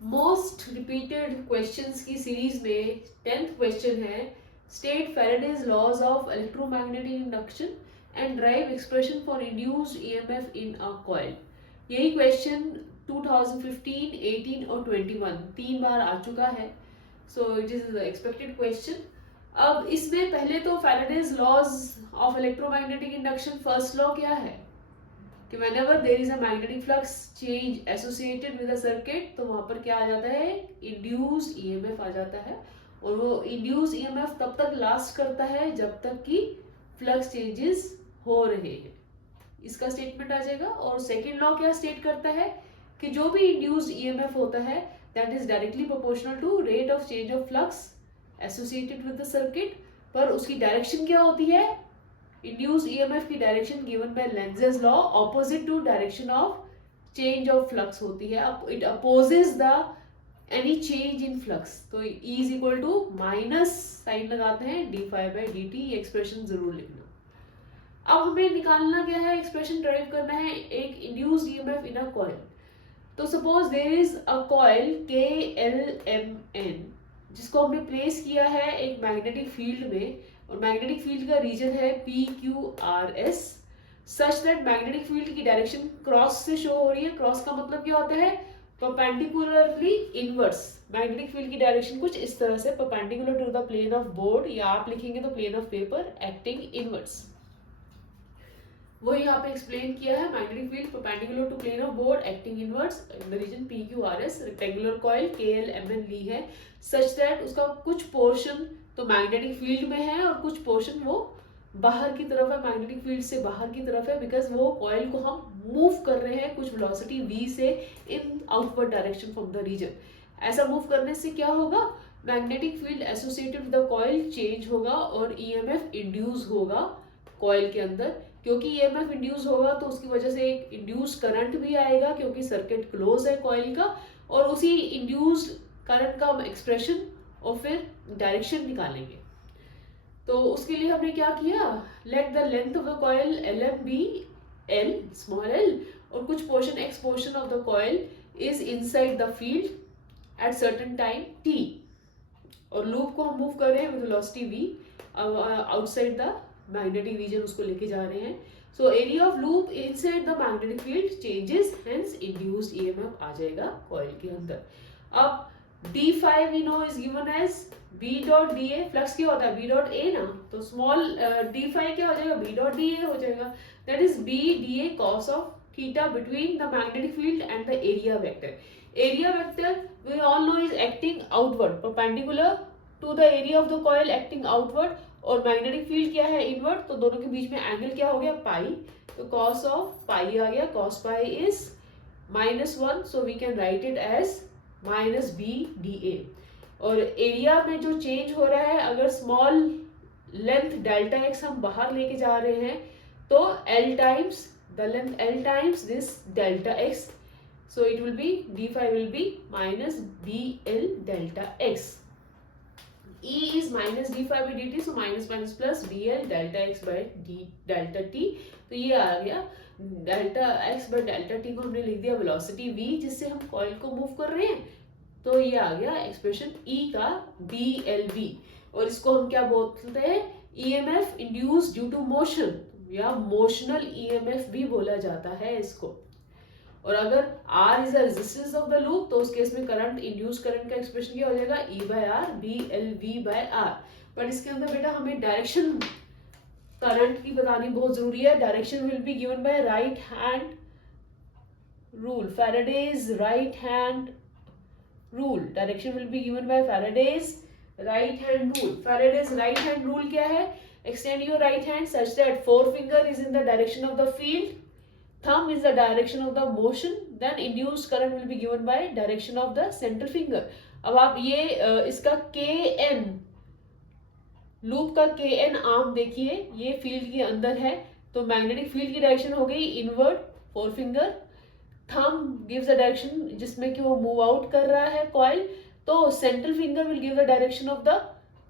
Most repeated questions की series में 10th question है, state Faraday's laws of electromagnetic induction and derive expression for induced EMF in a coil. यही question 2015, 18 और 21 तीन बार आ चुका है। So it is expected question. अब इसमें पहले तो Faraday's laws of electromagnetic induction, first law क्या है कि whenever there is a magnetic flux change associated with a circuit, तो वहां पर क्या आ जाता है, induced EMF आ जाता है। और वो induced EMF तब तक लास्ट करता है जब तक कि फ्लक्स चेंजेस हो रहे हैं। इसका स्टेटमेंट आ जाएगा। और सेकेंड लॉ क्या स्टेट करता है कि जो भी इंड्यूस्ड EMF होता है that is directly proportional to rate of change of flux associated with the circuit. पर उसकी डायरेक्शन क्या होती है, induced EMF की direction given by Lenz's law opposite to direction of change of flux होती है। It opposes the any change in flux. तो E is equal to minus sign लगाते हैं d phi by d t. Expression जरूर लिखना। अब हमें निकालना क्या है, एक्सप्रेशन ड्राइव करना है एक induced EMF in a coil. तो suppose there is a coil KLMN जिसको हमने प्लेस किया है एक मैग्नेटिक फील्ड में, और मैग्नेटिक फील्ड का रीजन है PQRS, such that magnetic field की डायरेक्शन क्रॉस से शो हो रही है। क्रॉस का मतलब क्या होता है, परपेंडिकुलरली इनवर्स। मैग्नेटिक फील्ड की डायरेक्शन कुछ इस तरह से perpendicular to the plane of board, या आप लिखेंगे तो plane of paper, acting inverse. वही यहाँ पे एक्सप्लेन किया है, magnetic field perpendicular to plane of board acting inverse in the reason PQRS। Rectangular coil KLMN ली है सच दैट उसका कुछ पोर्शन तो मैग्नेटिक फील्ड में है और कुछ पोर्शन वो बाहर की तरफ है, मैग्नेटिक फील्ड से बाहर की तरफ है, बिकॉज वो कॉइल को हम मूव कर रहे हैं कुछ वेलोसिटी v से in outward direction from the region. ऐसा मूव करने से क्या होगा, magnetic field associated with the coil change होगा और EMF इंड्यूस होगा कॉइल के अंदर। क्योंकि EMF इंड्यूस होगा तो उसकी वजह से एक इंड्यूस करंट भी आएगा क्योंकि सर्किट क्लोज है कॉइल का, और उसी इंड्यूस करंट का हम एक्सप्रेशन और फिर डायरेक्शन निकालेंगे। तो उसके लिए हमने क्या किया, let the length of the coil LM be L small l, और कुछ portion x portion of the coil is inside the field at certain time t, और लूप को हम मूव कर रहे हैं with velocity v outside the magnetic region, उसको लेके जा रहे हैं। So area of loop inside the magnetic field changes, hence induced EMF आ जाएगा कॉइल के अंदर। अब d5 we know is given as b dot da। Flux क्या होता है b डॉट a ना, तो स्मॉल d5 क्या हो जाएगा, b डॉट da हो जाएगा। That is b da cos of theta between the magnetic field and the area vector. Area vector we all know is acting outward perpendicular to the area of the coil, acting outward, और magnetic field क्या है, invert, तो दोनों के बीच में angle क्या हो गया, पाई। तो cos ऑफ पाई आ गया, cos pi is -1, so we can write it as -b/da। और एरिया में जो चेंज हो रहा है, अगर स्मॉल लेंथ डेल्टा x हम बाहर लेके जा रहे हैं तो L times the length L times this delta x, so it will be d5 will be -bl delta x। E is minus d5 by dt, so minus minus plus bl delta x by d delta t। तो ये आ गया delta x by delta t को हमने लिख दिया velocity v जिससे हम coil को मूव कर रहे हैं। तो ये आ गया एक्सप्रेशन E का BLV, और इसको हम क्या बोलते हैं, EMF induce due to motion, या मोशनल EMF भी बोला जाता है इसको। और अगर R is the resistance of the loop तो उस केस में करंट, इंड्यूस करंट का एक्सप्रेशन क्या हो जाएगा, E by R BLV by R। But इसके अंदर बेटा हमें डायरेक्शन करंट की बतानी बहुत जरूरी है। Direction will be given by right hand rule, Faraday's right hand rule. Direction will be given by Faraday's right hand rule. Faraday's right hand rule क्या है, extend your right hand such that forefinger is in the direction of the field, thumb is the direction of the motion, then induced current will be given by direction of the center finger। अब आप ये इसका KN loop का KN arm देखिए, ये field के अंदर है, तो मैग्नेटिक फील्ड की डायरेक्शन हो गई inward, four finger, thumb gives the direction जिसमें कि वो मूव आउट कर रहा है कॉइल, तो central finger will give the direction of the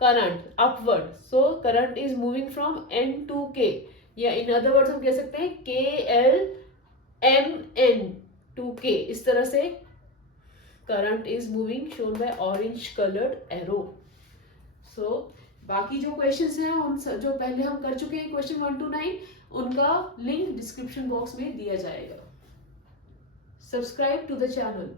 current upward. So current is moving from N to K, या इन अदर वर्ड्स हम कह सकते हैं KLMN to K, इस तरह से current is moving, shown by orange colored arrow. So बाकी जो क्वेश्चंस हैं उन जो पहले हम कर चुके हैं क्वेश्चन 1 to 9, उनका लिंक डिस्क्रिप्शन बॉक्स में दिया जाएगा. Subscribe to the channel.